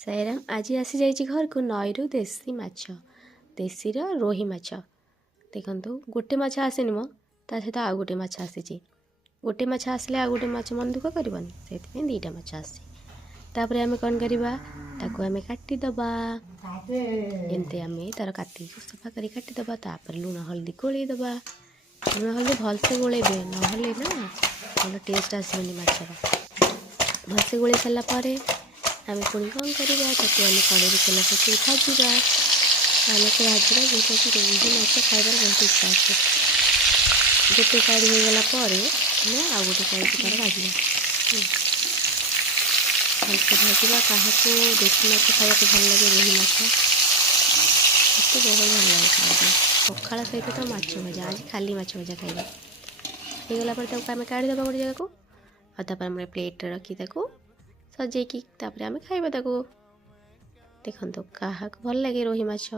साईराम आज आसी जाइए घर को नईरू देसी माछ देसी रोही माछ देखु गोटे माछ आसेनि मो ता सहित आउ गोटे माछ आसी गोटे माछ आसले आ गोटे माछ मन दुख करनी से दुईटा माछ आसी तापर आम कौन करवा ताको आम काटिदबा एमती आम तार काटी सफा कर काटिदबा तापर लुण हल्दी गोलैदबा लुण हल्दी भलसे गोलेबे ना भल टेस्ट आसबनी माछर भलसे गोले सारापर आम पुणी कौन करवा ताकि आम कड़े तेल पकई भाजवा आम को भाजवा जोटा कि रोही माछ खाइबार बहुत इच्छा अच्छे गोटे साइड हो गलापर आउ गोटे साइड तार भाजवा भलसे भाजवा क्या देसी माछ खाया भल लगे रोही माछ मत बहुत भल लगे खाया पखाड़ सहित तो माछ भजा आज खाली माछ भजा खाइबा हो गलापर आम काढ़ीदबा गोटे जगह को आम प्लेट रखी सजेकी आम खाइबा देखो क्या भल लगे रोही माछ।